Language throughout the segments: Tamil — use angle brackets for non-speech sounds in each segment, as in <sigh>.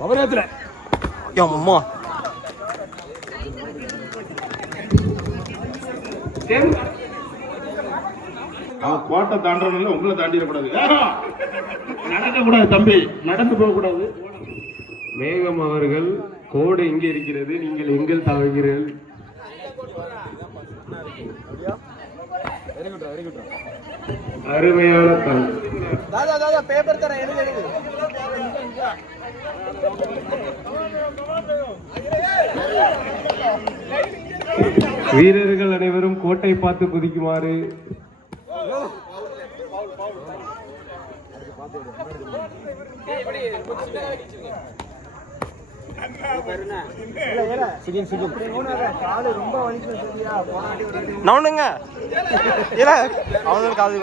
பவரத்துல. அம்மா அவன் கோட்டை தாண்டறதுல உங்களை தாண்டிடக்கூடாது. நடக்க கூடாது தம்பி. நடந்து போக கூடாது மேகம் அவர்கள் கோடு எங்கே இருக்கிறது நீங்கள் எங்கள் தவகிறீர்கள் அருமையான தாதா பேப்பர் தரேன் வீரர்கள் அனைவரும் கோட்டை பார்த்து குதிக்குமாறு. நவுனுங்க காது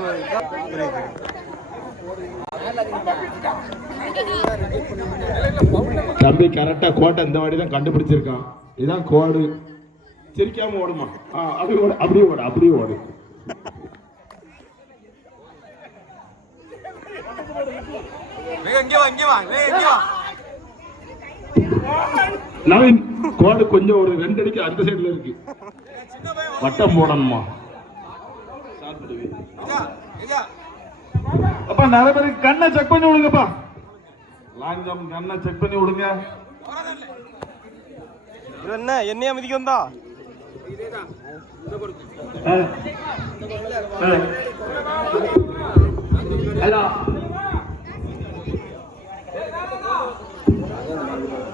தம்பி கரெக்டா கோட்டை இந்த வாடி தான் கண்டுபிடிச்சிருக்கான். இதான் கோடு சிரிக்காம ஓடுமா? ஆ, அப்படியே ஓடு அப்படியே ஓடு அப்படியே ஓடு. நவீன் கோடு கொஞ்சம் ஒரு ரெண்டு அடிக்கு அந்த சைடுல இருக்கு. வட்டம் போடணுமா? அப்பா நிறைய பேருக்கு கண்ணை செக் பண்ணி விடுங்கப்பா. லாங்கம் கண்ணை செக் பண்ணி விடுங்க. என்ன என்னைய மதிக்க வந்தா? ஹலோ.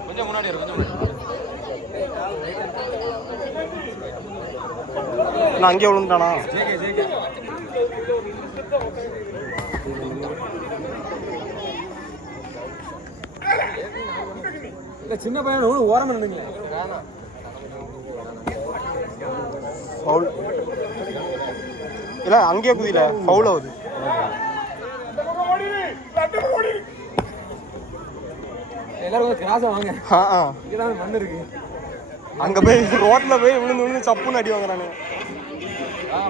கொஞ்சம் முன்னாடி இரு, கொஞ்சம் முன்னாடி. நான் அங்கே விழுந்துட்டானா? சின்ன பையன் ஓரம் பண்ணுங்க ஃபவுல் இல்ல அங்கேயே குதியில ஃபவுல் ஆகுது. எல்லாரும் கொஞ்சம் கிராஸா வாங்க. ஆ ஆ. இங்கதான் மண் இருக்கு. அங்க போய் ரோட்ல போய் விழுந்து விழுந்து சப்புன்னு அடி வாங்குறானு. ஆ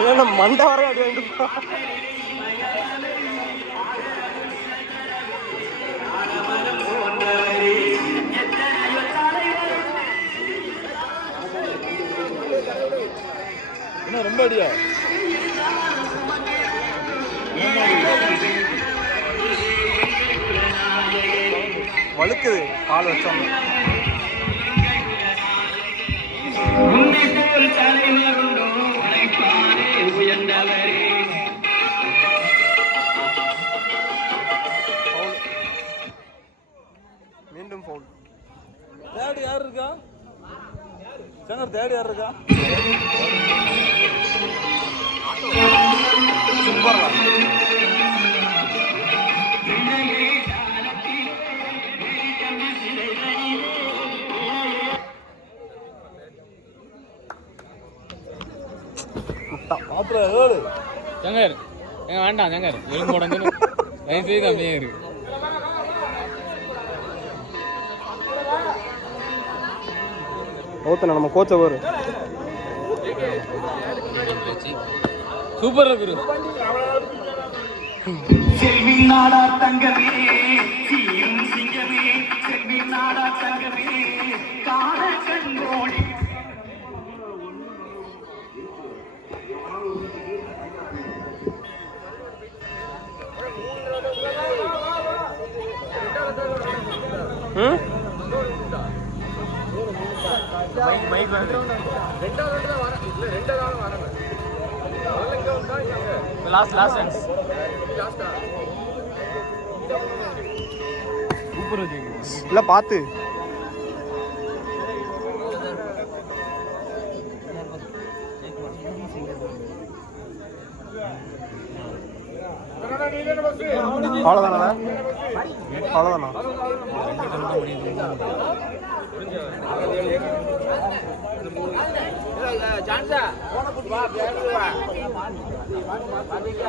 இல்லைன்னா மண்டை வர அடி வாங்கிட்டு என்ன ரொம்ப அடியா? வழுக்குது கால் வச்சோம்னா தேர்ட் யார் இருக்கா? சங்கர் தேர்ட் யார் இருக்கா? ஏழு சங்கர் வேண்டாம் சங்கர். எலும்பு உடஞ்சுன்னு <laughs> தயவு செய்து அப்படியே இரு. ஓத்தன நம்ம கோச்சை வரு சூப்பர் குரு செல்வி நாடா மைக் வருது ரெண்டாவது தான் லாஸ்ட் லாஸ்ட் சென்ஸ் இல்லை பார்த்து அவ்வளோதானா அவ்வளோதானா ராஜா போன வா பேசுவா பண்ணிக்க